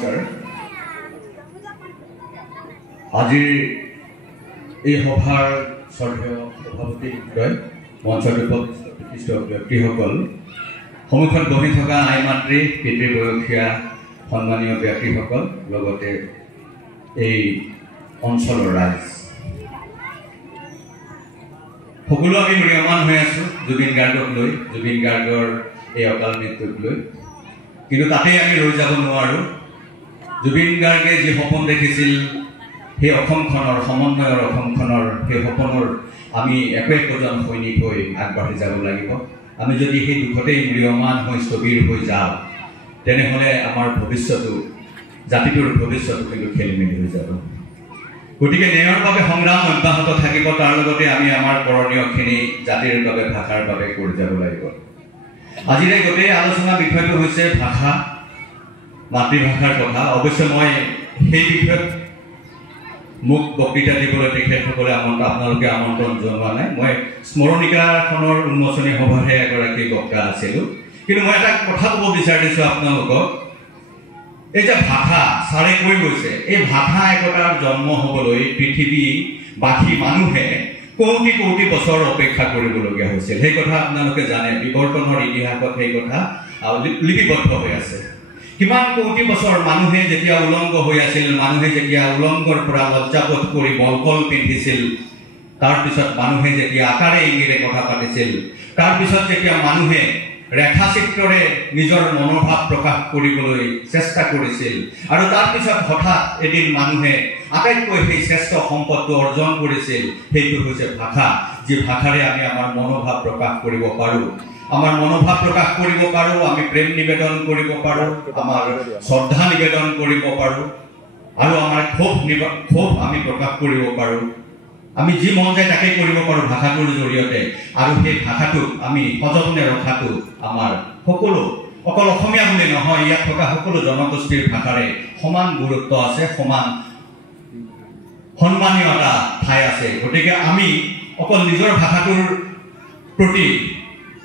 নমস্কাৰ। আজিৰ এই সভাৰ শ্ৰদ্ধেয় সভাপতি মহোদয়, মঞ্চত বিশিষ্ট ব্যক্তিসকল, সন্মুখত বহি থকা আই মাতৃ, পিতৃ বয়সীয়া সন্মানীয় ব্যক্তিসকল, লগতে এই অঞ্চলৰ ৰাইজ, সকলো আমি ম্ৰিয়মান হৈ আছোঁ জুবিন গাৰ্গক লৈ, জুবিন গাৰ্গৰ এই অকাল মৃত্যুক লৈ। কিন্তু তাতেই আমি ৰৈ যাব নোৱাৰোঁ। জুবিন গাৰ্গে যি সপোন দেখিছিল, সেই অসমখনৰ সমন্বয়ৰ অসমখনৰ সেই সপোনৰ আমি একোজন সৈনিক হৈ আগবাঢ়ি যাব লাগিব। আমি যদি সেই দুখতেই ম্ৰিয়মান হৈ স্থবিৰ হৈ যাওঁ, তেনেহ'লে আমাৰ ভৱিষ্যতো, জাতিটোৰ ভৱিষ্যতো কিন্তু খেলি মেলি হৈ যাব। গতিকে ন্যায়ৰ বাবে সংগ্ৰাম অব্যাহত থাকিব, তাৰ লগতে আমি আমাৰ কৰণীয়খিনি জাতিৰ বাবে, ভাষাৰ বাবে কৰি যাব লাগিব। আজিৰে গোটেই আলোচনা বিষয়টো হৈছে ভাষা, মাতৃভাষাৰ কথা। অৱশ্যে মই সেই বিষয়ত মোক বক্তৃতা দিবলৈ তেখেতসকলে আপোনালোকে আমন্ত্ৰণ জনোৱা নাই। মই স্মৰণিকাখনৰ উন্মোচনী সভাহে এগৰাকী বক্তা আছিলোঁ। কিন্তু মই এটা কথা ক'ব বিচাৰিছোঁ আপোনালোকক, এই যে ভাষা ছাৰে কৈ গৈছে, এই ভাষা একতাৰ জন্ম হ'বলৈ পৃথিৱীবাসী মানুহে কোটি কোটি বছৰ অপেক্ষা কৰিবলগীয়া হৈছিল। সেই কথা আপোনালোকে জানে, বিৱৰ্তনৰ ইতিহাসত সেই কথা লিপিবদ্ধ হৈ আছে। কিমান কোটি বছৰ মানুহে যেতিয়া উলংগ হৈ আছিল, মানুহে যেতিয়া উলংগৰ পৰা লজ্জাবোধ কৰি বলকল পিন্ধিছিল, তাৰপিছত মানুহে যেতিয়া আকাৰে ইংগিৰে কথা পাতিছিল, তাৰপিছত যেতিয়া মানুহে ৰেখাচিত্ৰৰে নিজৰ মনোভাৱ প্ৰকাশ কৰিবলৈ চেষ্টা কৰিছিল, আৰু তাৰপিছত হঠাৎ এদিন মানুহে আটাইতকৈ সেই শ্ৰেষ্ঠ সম্পদটো অৰ্জন কৰিছিল, সেইটো হৈছে ভাষা। যি ভাষাৰে আমি আমাৰ মনোভাৱ প্ৰকাশ কৰিব পাৰোঁ, আমাৰ মনোভাৱ প্ৰকাশ কৰিব পাৰোঁ, আমি প্ৰেম নিবেদন কৰিব পাৰোঁ, আমাৰ শ্ৰদ্ধা নিবেদন কৰিব পাৰোঁ, আৰু আমাৰ ক্ষোভ আমি প্ৰকাশ কৰিব পাৰোঁ। আমি যি মন যায় তাকে কৰিব পাৰোঁ ভাষাটোৰ জৰিয়তে। আৰু সেই ভাষাটোক আমি সযতনে ৰখাটো আমাৰ সকলো, অকল অসমীয়া বুলি নহয়, ইয়াত থকা সকলো জনগোষ্ঠীৰ ভাষাৰে সমান গুৰুত্ব আছে, সমান সন্মানীয়তা ঠাই আছে। গতিকে আমি অকল নিজৰ ভাষাটোৰ প্ৰতি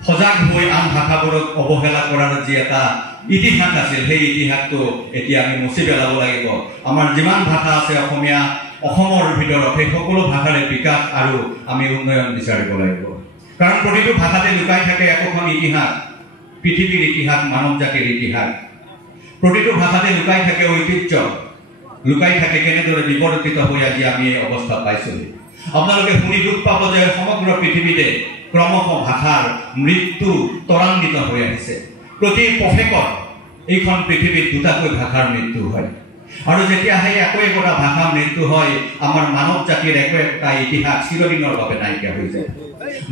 সজাগ হৈ আন ভাষাবোৰক অৱহেলা কৰাৰ যি এটা ইতিহাস আছিল, সেই ইতিহাসটো এতিয়া আমি মুচি পেলাব লাগিব। আমাৰ যিমান ভাষা আছে অসমৰ ভিতৰত, সেই সকলো ভাষাৰে বিকাশ আৰু আমি উন্নয়ন বিচাৰিব লাগিব। কাৰণ প্ৰতিটো ভাষাতে লুকাই থাকে একোখন ইতিহাস, পৃথিৱীৰ ইতিহাস, মানৱ জাতিৰ ইতিহাস। প্ৰতিটো ভাষাতে লুকাই থাকে ঐতিহ্য, লুকাই থাকে কেনেদৰে বিৱৰ্তিত হৈ আজি আমি এই অৱস্থা পাইছোহি। আপোনালোকে শুনি দুখ পাব যে সমগ্ৰ পৃথিৱীতে ক্ৰমশ ভাষাৰ মৃত্যু ত্বৰান্বিত হৈ আহিছে। প্ৰতি পষেকত এইখন পৃথিৱীত দুটাকৈ ভাষাৰ মৃত্যু হয়। আৰু যেতিয়া সেই একো একোটা ভাষা মৃত্যু হয়, আমাৰ মানৱ জাতিৰ একো একটা ইতিহাস চিৰদিনৰ বাবে নাইকিয়া হৈ যায়।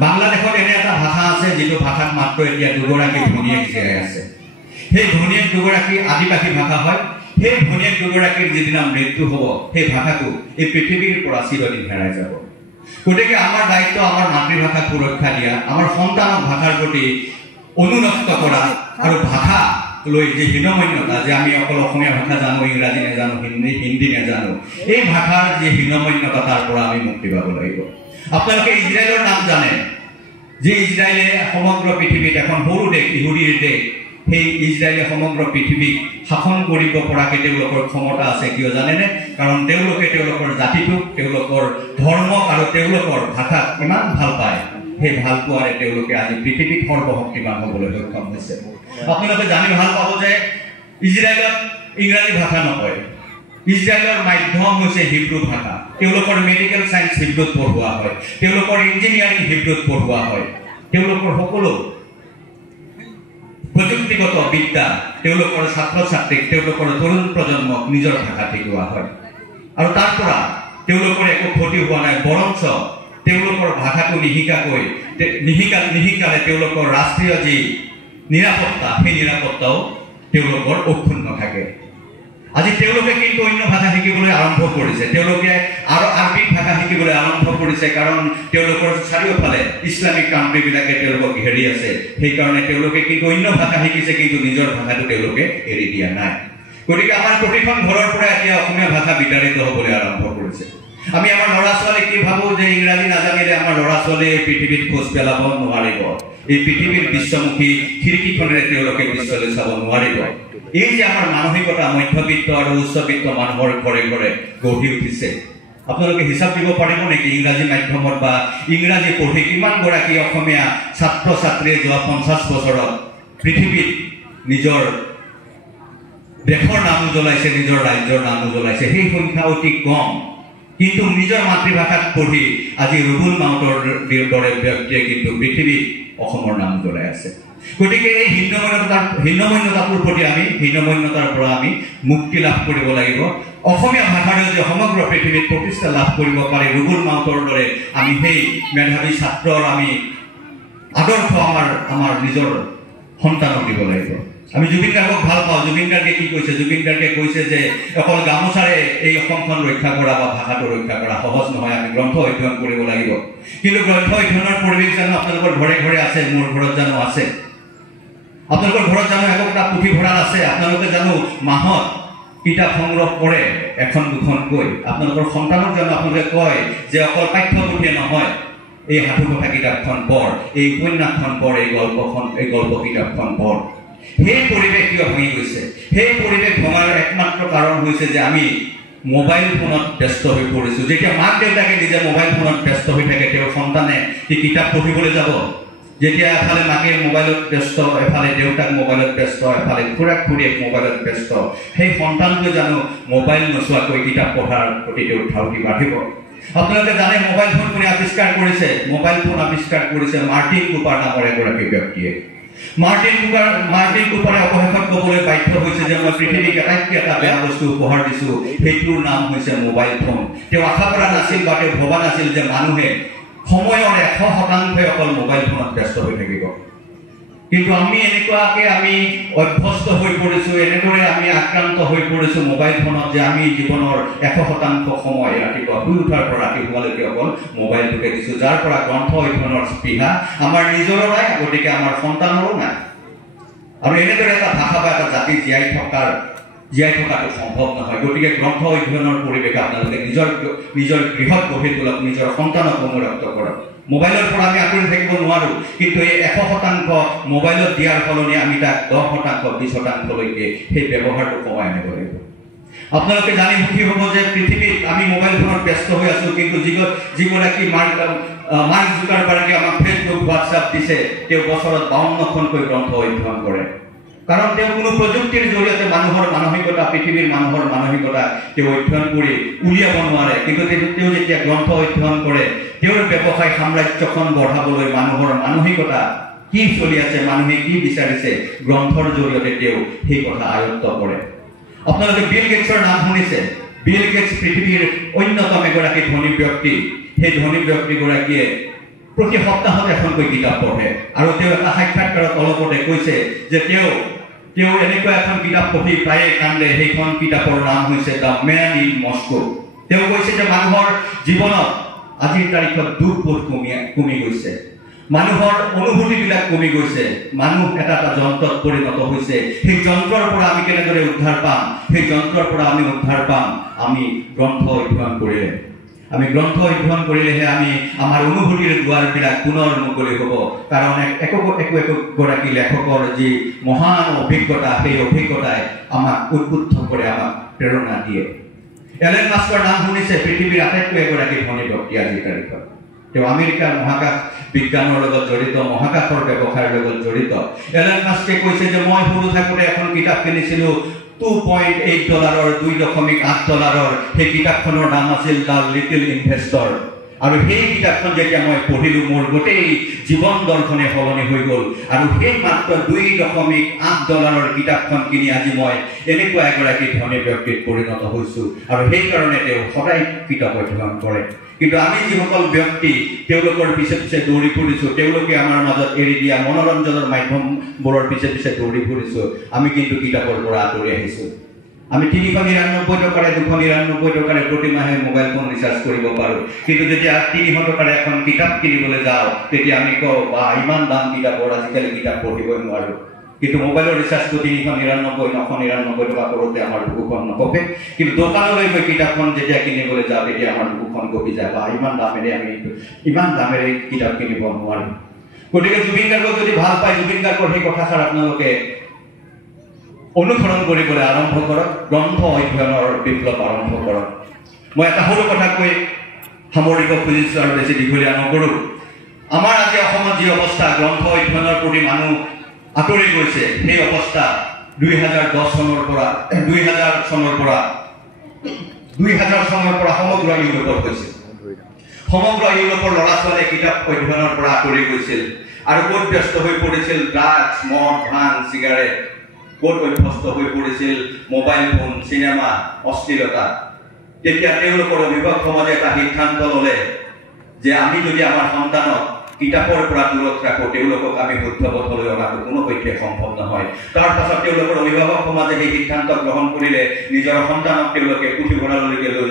বাংলাদেশত এনে এটা ভাষা আছে, যিটো ভাষাত মাত্ৰ এতিয়া দুগৰাকী ভনীয়েক জীয়াই আছে। সেই ভনীয়েক দুগৰাকী আদিবাসী ভাষা হয়। সেই ভনীয়েক দুগৰাকীৰ যিদিনা মৃত্যু হ'ব, সেই ভাষাটো এই পৃথিৱীৰ পৰা চিৰদিন হেৰাই যাব। গতিকে আমাৰ দায়িত্ব আমাৰ মাতৃভাষাক সুৰক্ষা দিয়া, আমাৰ সন্তানক ভাষাৰ প্ৰতি অনুনক্ত কৰা, আৰু ভাষা লৈ যি হীনমন্যতা, যে আমি অকল অসমীয়া ভাষা জানো, ইংৰাজী নাজানো, হিন্দী নাজানো, এই ভাষাৰ যি হীনমন্যতা, তাৰ পৰা আমি মুক্তি পাব লাগিব। আপোনালোকে ইজৰাইলৰ নাম জানে, যে ইজৰাইলে সমগ্ৰ পৃথিৱীত এখন সৰু দেশ, ইহুদীৰ দেশ। সেই ইজৰাইলে সমগ্ৰ পৃথিৱীক শাসন কৰিব পৰাকৈ তেওঁলোকৰ ক্ষমতা আছে। কিয় জানেনে? কাৰণ তেওঁলোকে তেওঁলোকৰ জাতিটোক, তেওঁলোকৰ ধৰ্মক আৰু তেওঁলোকৰ ভাষাক ইমান ভাল পায়। সেই ভাল পোৱাৰে তেওঁলোকে আজি পৃথিৱীত সৰ্বশক্তিমান হ'বলৈ সক্ষম হৈছে। আপোনালোকে জানি ভাল পাব যে ইজৰাইলত ইংৰাজী ভাষা নকয়, ইজৰাইলৰ মাধ্যম হৈছে হিব্ৰু ভাষা। তেওঁলোকৰ মেডিকেল চায়েন্স হিব্ৰুত পঢ়োৱা হয়, তেওঁলোকৰ ইঞ্জিনিয়াৰিং হিব্ৰুত পঢ়োৱা হয়, তেওঁলোকৰ সকলো প্ৰযুক্তিগত বিদ্যা তেওঁলোকৰ ছাত্ৰ ছাত্ৰীক, তেওঁলোকৰ তৰুণ প্ৰজন্মক নিজৰ ভাষা শিকোৱা হয়। আৰু তাৰ পৰা তেওঁলোকৰ একো ক্ষতি হোৱা নাই, বৰঞ্চ তেওঁলোকৰ ভাষাটো নিশিকালে তেওঁলোকৰ ৰাষ্ট্ৰীয় যি নিৰাপত্তা, সেই নিৰাপত্তাও তেওঁলোকৰ অক্ষুণ্ণ থাকে। আজি তেওঁলোকে কিন্তু অন্য ভাষা শিকিবলৈ আৰম্ভ কৰিছে, তেওঁলোকে আৰু আৰবিক ভাষা শিকিবলৈ আৰম্ভ কৰিছে। কাৰণ তেওঁলোকৰ চাৰিওফালে ইছলামিক কাণ্ট্ৰিবিলাকে তেওঁলোকক ঘেৰি আছে। সেইকাৰণে তেওঁলোকে কিন্তু অন্য ভাষা শিকিছে, কিন্তু নিজৰ ভাষাটো তেওঁলোকে এৰি দিয়া নাই। গতিকে আমাৰ প্ৰতিখন ঘৰৰ পৰা এতিয়া অসমীয়া ভাষা বিতাড়িত হ'বলৈ আৰম্ভ কৰিছে। আমি আমাৰ ল'ৰা ছোৱালীক কি ভাবোঁ যে ইংৰাজী নাজানিলে আমাৰ ল'ৰা ছোৱালীয়ে পৃথিৱীত খোজ পেলাব নোৱাৰিব। এই পৃথিৱীৰ বিশ্বমুখী খিৰিকীখনেৰে তেওঁলোকে বিশ্বলৈ চাব নোৱাৰিব। এই যে আমাৰ মানসিকতা মধ্যবিত্ত আৰু উচ্চবিত্ত মানুহৰ ঘৰে ঘৰে গঢ়ি উঠিছে, আপোনালোকে হিচাপ দিব পাৰিব নেকি ইংৰাজী মাধ্যমত বা ইংৰাজী পঢ়ি কিমানগৰাকী অসমীয়া ছাত্ৰ ছাত্ৰীয়ে যোৱা 50 বছৰত পৃথিৱীত নিজৰ দেশৰ নাম উজ্বলাইছে, নিজৰ ৰাজ্যৰ নাম উজ্বলাইছে? সেই সংখ্যা অতি কম। কিন্তু নিজৰ মাতৃভাষাত পঢ়ি আজি ৰুবুল মাউতৰ দৰে ব্যক্তিয়ে কিন্তু পৃথিৱীত অসমৰ নাম উজ্বলাই আছে। গতিকে এই হীনমন্যতাৰ পৰা আমি মুক্তি লাভ কৰিব লাগিব। অসমীয়া ভাষাৰে যে সমগ্ৰ পৃথিৱীত প্ৰতিষ্ঠা লাভ কৰিব পাৰে ৰুবুল মাউতৰ দৰে আমি সেই মেধাৱী ছাত্ৰৰ আমি আদৰ্শ আমাৰ নিজৰ সন্তানক দিব লাগিব। আমি জুবিন গাৰ্গক ভাল পাওঁ। জুবিন গাৰ্গে কি কৈছে? জুবিন গাৰ্গে কৈছে যে অকল গামোচাৰে এই অসমখন ৰক্ষা কৰা বা ভাষাটো ৰক্ষা কৰা সহজ নহয়, আমি গ্ৰন্থ অধ্যয়ন কৰিব লাগিব। কিন্তু গ্ৰন্থ অধ্যয়নৰ পৰিৱেশ জানো আপোনালোকৰ ঘৰে ঘৰে আছে? মোৰ ঘৰত জানো আছে? আপোনালোকৰ ঘৰত জানো একোটা পুথিভঁৰাল আছে? আপোনালোকে জানো মাহত কিতাপ সংগ্ৰহ কৰে এখন দুখনকৈ? আপোনালোকৰ সন্তানক জানো আপোনালোকে কয় যে অকল পাঠ্যপুথিয়ে নহয়, এই সাধুকথা কিতাপখন পঢ়, এই উপন্যাসখন পঢ়, এই গল্প কিতাপখন পঢ়? সেই পৰিৱেশ কিয় ভাঙি গৈছে? সেই পৰিৱেশ ভঙাৰ একমাত্ৰ কাৰণ হৈছে যে আমি মোবাইল ফোনত ব্যস্ত হৈ পৰিছোঁ। যেতিয়া মাক দেউতাকে নিজে মোবাইল ফোনত ব্যস্ত হৈ থাকে, তেওঁৰ সন্তানে কি কিতাপ পঢ়িবলৈ যাব? যেতিয়া এফালে মাকে মোবাইলত ব্যস্ত, এফালে দেউতাক মোবাইলত ব্যস্ত, এফালে খুৰাক খুৰীয়েক মোবাইলত ব্যস্ত, সেই সন্তানটোৱে জানো মোবাইল নোচোৱাকৈ কিতাপ পঢ়াৰ প্ৰতি তেওঁৰ ধাউতি বাঢ়িব? আপোনালোকে জানে মোবাইল ফোন কোনে আৱিষ্কাৰ কৰিছে? মোবাইল ফোন আৱিষ্কাৰ কৰিছে মাৰ্টিন কুপাৰ নামৰ এগৰাকী ব্যক্তিয়ে। মাৰ্টিন কুপাৰে অৱশেষত ক'বলৈ বাধ্য হৈছে যে মই পৃথিৱীক আটাইতকৈ এটা বেয়া বস্তু উপহাৰ দিছোঁ, সেইটোৰ নাম হৈছে মোবাইল ফোন। তেওঁ আশা কৰা নাছিল বা তেওঁ ভবা নাছিল যে মানুহে সময়ৰ 100% অকল মোবাইল ফোনত ব্যস্ত হৈ থাকিব। কিন্তু আমি এনেকুৱাকৈ আমি অভ্যস্ত হৈ পৰিছোঁ, এনেদৰে আমি আক্ৰান্ত হৈ পৰিছোঁ মোবাইল ফোনত যে আমি জীৱনৰ 100% সময় ৰাতিপুৱা শুই উঠাৰ পৰা ৰাতি শুৱালৈকে অকল মোবাইলটোকে দিছোঁ, যাৰ পৰা গ্ৰন্থ অধ্যয়নৰ স্পৃহা আমাৰ নিজৰো নাই, গতিকে আমাৰ সন্তানৰো নাই। আৰু এনেদৰে এটা ভাষা বা এটা জাতি জীয়াই থকাটো সম্ভৱ নহয়। গতিকে গ্ৰন্থ অধ্যয়নৰ পৰিৱেশ আপোনালোকে নিজৰ গৃহত গঢ়ি তোলক, নিজৰ সন্তানক অনুৰক্ত কৰক। মোবাইলৰ পৰা আমি আঁতৰি থাকিব নোৱাৰোঁ, কিন্তু এই 100% মোবাইলত দিয়াৰ সলনি আমি তাক 10%, 20%লৈকে সেই ব্যৱহাৰটো কমাই আনিব লাগিব। আপোনালোকে জানি সুখী হ'ব যে পৃথিৱীত আমি মোবাইল ফোনত ব্যস্ত হৈ আছোঁ, কিন্তু যিগৰাকী মাৰ্ক জুকাৰবাৰ্গে আমাক ফেচবুক হোৱাটছআপ দিছে, তেওঁ বছৰত 52খনকৈ গ্ৰন্থ অধ্যয়ন কৰে। কাৰণ তেওঁ কোনো প্ৰযুক্তিৰ জৰিয়তে মানুহৰ মানসিকতা, পৃথিৱীৰ মানুহৰ মানসিকতা তেওঁ অধ্যয়ন কৰি উলিয়াব নোৱাৰে। কিন্তু তেওঁ যেতিয়া গ্ৰন্থ অধ্যয়ন কৰে, তেওঁৰ ব্যৱসায় সাম্ৰাজ্যখন বঢ়াবলৈ মানুহৰ মানসিকতা কি চলি আছে, মানুহে কি বিচাৰিছে, গ্ৰন্থৰ জৰিয়তে তেওঁ সেই কথা আয়ত্ত কৰে। আপোনালোকে বিল গেটছৰ নাম শুনিছে? বিল গেটছ পৃথিৱীৰ অন্যতম এগৰাকী ধনী ব্যক্তি। সেই ধনী ব্যক্তিগৰাকীয়ে প্ৰতি সপ্তাহত এখনকৈ কিতাপ পঢ়ে। আৰু তেওঁ এটা সাক্ষাৎকাৰত অলপতে কৈছে যে তেওঁ এনেকুৱা এখন কিতাপ পঢ়ি প্ৰায়ে কান্দে। সেইখন কিতাপৰ নাম হৈছে দ্য মেন ইন মস্কো। তেওঁ কৈছে যে মানুহৰ জীৱনত আজিৰ তাৰিখত দুখবোধ কমি গৈছে, মানুহৰ অনুভূতিবিলাক কমি গৈছে, মানুহ এটা যন্ত্ৰত পৰিণত হৈছে। সেই যন্ত্ৰৰ পৰা আমি কেনেদৰে উদ্ধাৰ পাম? সেই যন্ত্ৰৰ পৰা আমি উদ্ধাৰ পাম আমি গ্ৰন্থ অধ্যয়ন কৰিলে। আমি গ্ৰন্থ অধ্যয়ন কৰিলেহে আমি আমাৰ অনুভূতিৰ দুৱাৰবিলাক পুনৰ মুকলি হ'ব। কাৰণ একোগৰাকী লেখকৰ যি মহান অভিজ্ঞতা, সেই অভিজ্ঞতাই আমাক উদ্বুদ্ধ কৰে, আমাক প্ৰেৰণা দিয়ে। এলেন মাস্কৰ নাম শুনিছে? পৃথিৱীৰ আটাইতকৈ এগৰাকী ধনী ব্যক্তি আজিৰ তাৰিখত। তেওঁ আমেৰিকাৰ মহাকাশ বিজ্ঞানৰ লগত জড়িত, মহাকাশৰ ব্যৱসায়ৰ লগত জড়িত। এলেন মাস্কে কৈছে যে মই সৰু থাকোঁতে এখন কিতাপ কিনিছিলোঁ $2.8, $2.8। সেই কিতাপখনৰ নাম আছিল দ্য লিটল ইনভেষ্টৰ। আৰু সেই কিতাপখন যেতিয়া মই পঢ়িলোঁ, মোৰ গোটেই জীৱন দৰ্শনে সলনি হৈ গ'ল। আৰু সেই মাত্ৰ $2.8 কিতাপখন কিনি আজি মই এনেকুৱা এগৰাকী ধনী ব্যক্তিত পৰিণত হৈছোঁ। আৰু সেইকাৰণে তেওঁ সদায় কিতাপ অধ্যয়ন কৰে। কিন্তু আমি যিসকল ব্যক্তি তেওঁলোকৰ পিছে পিছে দৌৰি ফুৰিছোঁ, তেওঁলোকে আমাৰ মাজত এৰি দিয়া মনোৰঞ্জনৰ মাধ্যমবোৰৰ পিছে পিছে দৌৰি ফুৰিছোঁ, আমি কিন্তু কিতাপৰ পৰা আঁতৰি আহিছোঁ। আমি 399 টকাৰে 299 টকাৰে প্ৰতি মাহে মোবাইল ফোন ৰিচাৰ্জ কৰিব পাৰোঁ। কিন্তু যেতিয়া 300 টকাৰে এখন কিতাপ কিনিবলৈ যাওঁ, তেতিয়া আমি কওঁ বা ইমান দাম কিতাপৰ, আজিকালি কিতাপ পঢ়িবই নোৱাৰোঁ। কিন্তু মোবাইলৰ ৰিচাৰ্জটো 399, 999 টকা কৰোঁতে আমাৰ বুকুখন নকপে। কিন্তু দোকানলৈ গৈ কিতাপখন যেতিয়া কিনিবলৈ যাওঁ, তেতিয়া আমাৰ বুকুখন কপি যায় বা ইমান দামেৰে কিতাপ কিনিব নোৱাৰোঁ। গতিকে জুবিন গাৰ্গক যদি ভাল পায় জুবিন গাৰ্গৰ সেই কথাষাৰ আপোনালোকে অনুসৰণ কৰিবলৈ আৰম্ভ কৰক গ্ৰন্থ অধ্যয়নৰ বিপ্লৱ আৰম্ভ কৰক মই এটা সৰু কথা কৈ সামৰিব খুজিছোঁ আৰু বেছি দীঘলীয়া নকৰোঁ আমাৰ আজি অসমত যি অৱস্থা গ্ৰন্থ অধ্যয়নৰ প্ৰতি মানুহ আঁতৰি গৈছে সেই অৱস্থা 2010 চনৰ পৰা 2000 চনৰ পৰা সমগ্ৰ ইউৰোপত হৈছে সমগ্ৰ ইউৰোপৰ ল'ৰা ছোৱালীয়ে কিতাপ অধ্যয়নৰ পৰা আঁতৰি গৈছিল আৰু ক'ত ব্যস্ত হৈ পৰিছিল ড্ৰাগছ মদ ভাং চিগাৰেট ক'ত অভ্যস্ত হৈ পৰিছিল মোবাইল ফোন চিনেমা অশ্লীলতা তেতিয়া তেওঁলোকৰ অভিভাৱক সমাজে এটা সিদ্ধান্ত ল'লে যে আমি যদি আমাৰ সন্তানক কিতাপৰ পৰা দূৰত ৰাখোঁ তেওঁলোকক আমি শুদ্ধ পথলৈ অনাটো কোনোপধ্যে সম্ভৱ নহয় তাৰ পাছত তেওঁলোকৰ অভিভাৱক সমাজে সেই সিদ্ধান্ত গ্ৰহণ কৰিলে নিজৰ সন্তানক তেওঁলোকে পুথিভঁৰাললৈকে লৈ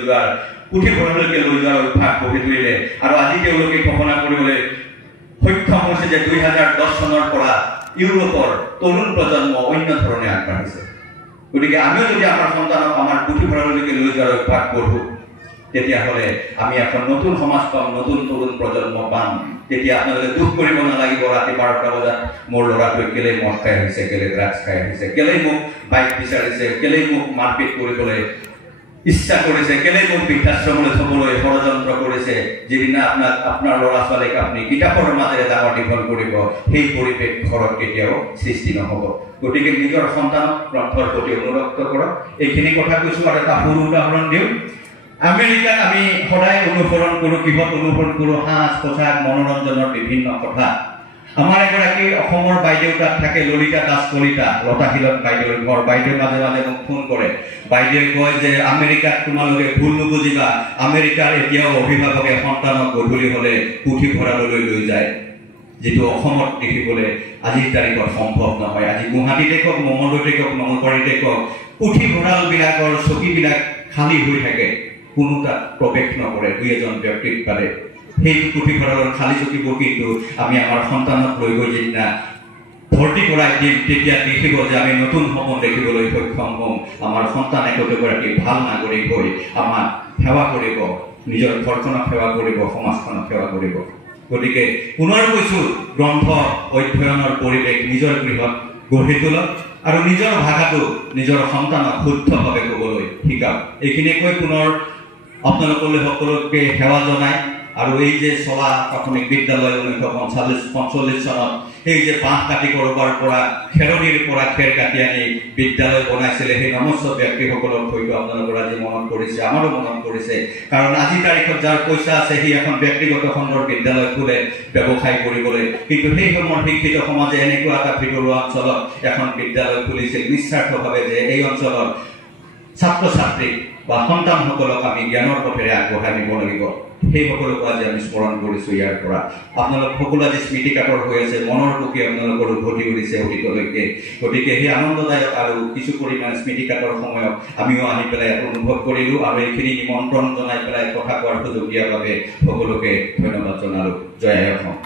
যোৱাৰ অভ্যাস গঢ়ি তুলিলে আৰু আজি তেওঁলোকে ঘোষণা কৰিবলৈ সক্ষম হৈছে যে 2010 চনৰ পৰা ইউৰোপৰ তৰুণ প্ৰজন্ম অন্য ধৰণে আগবাঢ়িছে গতিকে আমিও যদি আমাৰ সন্তানক আমাৰ পুথিভঁৰাললৈকে লৈ যোৱাৰ অভ্যাস কৰোঁ তেতিয়াহ'লে আমি এখন নতুন সমাজ পাম নতুন তৰুণ প্ৰজন্ম পাম তেতিয়া আপোনালোকে দুখ কৰিব নালাগিব ৰাতি 12টা বজাত মোৰ ল'ৰাটোৱে কেলেই মদ খাই আহিছে কেলেই ড্ৰাগছ খাই আহিছে কেলেই মোক বাইক বিচাৰিছে কেলেই মোক মাৰপিট কৰিবলৈ ইচ্ছা কৰিছে কেলেই মোক বৃদ্ধাশ্ৰমলৈ থ'বলৈ ষড়যন্ত্ৰ কৰিছে যিদিনা আপোনাৰ ল'ৰা ছোৱালীক আপুনি কিতাপৰ মাজেৰে ডাঙৰ দীঘল কৰিব সেই পৰিৱেশ ঘৰত কেতিয়াও সৃষ্টি নহ'ব গতিকে নিজৰ সন্তানক গ্ৰন্থৰ প্ৰতি অনুৰক্ত কৰক এইখিনি কথা কৈছোঁ আৰু এটা সৰু উদাহৰণ দিওঁ আমেৰিকাত আমি সদায় অনুসৰণ কৰোঁ কিহত অনুসৰণ কৰোঁ সাজ পোছাক মনোৰঞ্জনৰ বিভিন্ন কথা আমাৰ এগৰাকী অসমৰ বাইদেউ তাত থাকে ললিতা দাস কলিতা লতাশিলত বাইদেউৰ ঘৰ বাইদেউ মাজে মাজে মোক ফোন কৰে বাইদেৱে কয় যে আমেৰিকাত তোমালোকে ভুল নুবুজিবা আমেৰিকাৰ এতিয়াও অভিভাৱকে সন্তানক গধূলি হ'লে পুথিভঁৰাললৈ লৈ যায় যেটো অসমত দেখিবলৈ আজিৰ তাৰিখত সম্ভৱ নহয় আজি গুৱাহাটীতে কওক মঙলদৈতে কওক নলবাৰীতে কওক পুথিভঁৰালবিলাকৰ চকীবিলাক খালী হৈ থাকে কোনো তাত প্ৰৱেশ নকৰে দুই এজন ব্যক্তিৰ পাৰে সেই পুথিভঁৰালৰ খালী চকীবোৰ কিন্তু আমি আমাৰ সন্তানক লৈ গৈ যিদিনা ভৰ্তি কৰাই দিম তেতিয়া দেখিব যে আমি নতুন সপোন দেখিবলৈ সক্ষম হ'ম আমাৰ সন্তান একোগৰাকী ভাল নাগৰিক হৈ আমাক সেৱা কৰিব নিজৰ ঘৰখনক সেৱা কৰিব সমাজখনক সেৱা কৰিব গতিকে পুনৰ কৈছোঁ গ্ৰন্থ অধ্যয়নৰ পৰিৱেশ নিজৰ গৃহত গঢ়ি তোলক আৰু নিজৰ ভাষাটো নিজৰ সন্তানক শুদ্ধভাৱে ক'বলৈ শিকাওক এইখিনি কৈ পুনৰ আপোনালোকলৈ সকলোকে সেৱা জনাই আৰু এই যে চলা প্ৰাথমিক বিদ্যালয় 1945 চনত এই যে বাঁহ কাটি কৰবাৰ পৰা খেৰনিৰ পৰা খেৰ কাটি আনি বিদ্যালয় বনাইছিলে সেই নমস্য ব্যক্তিসকলক হয়তো আপোনালোকৰ আজি মনত পৰিছে আমাৰো মনত পৰিছে কাৰণ আজি তাৰিখত যাৰ পইচা আছে সি এখন ব্যক্তিগত খণ্ডৰ বিদ্যালয় খোলে ব্যৱসায় কৰিবলৈ কিন্তু সেই সময়ৰ শিক্ষিত সমাজে এনেকুৱা এটা ভিতৰুৱা অঞ্চলত এখন বিদ্যালয় খুলিছিল নিস্বাৰ্থভাৱে যে এই অঞ্চলৰ ছাত্ৰ ছাত্ৰী বা সন্তানসকলক আমি জ্ঞানৰ পথেৰে আগবঢ়াই নিব লাগিব সেই সকলোকে আজি আমি স্মৰণ কৰিছোঁ ইয়াৰ পৰা আপোনালোক সকলো আজি স্মৃতিকাতৰ হৈ আছে মনৰ পক্ষে আপোনালোকৰ উভতি উঠিছে অতীতলৈকে গতিকে সেই আনন্দদায়ক আৰু কিছু পৰিমাণ স্মৃতিকাতৰ সময়ত আমিও আহি পেলাই অনুভৱ কৰিলোঁ আৰু এইখিনি নিমন্ত্ৰণ জনাই পেলাই কথা কোৱাৰ সুযোগ দিয়াৰ বাবে সকলোকে ধন্যবাদ জনালোঁ জয় আই অসম।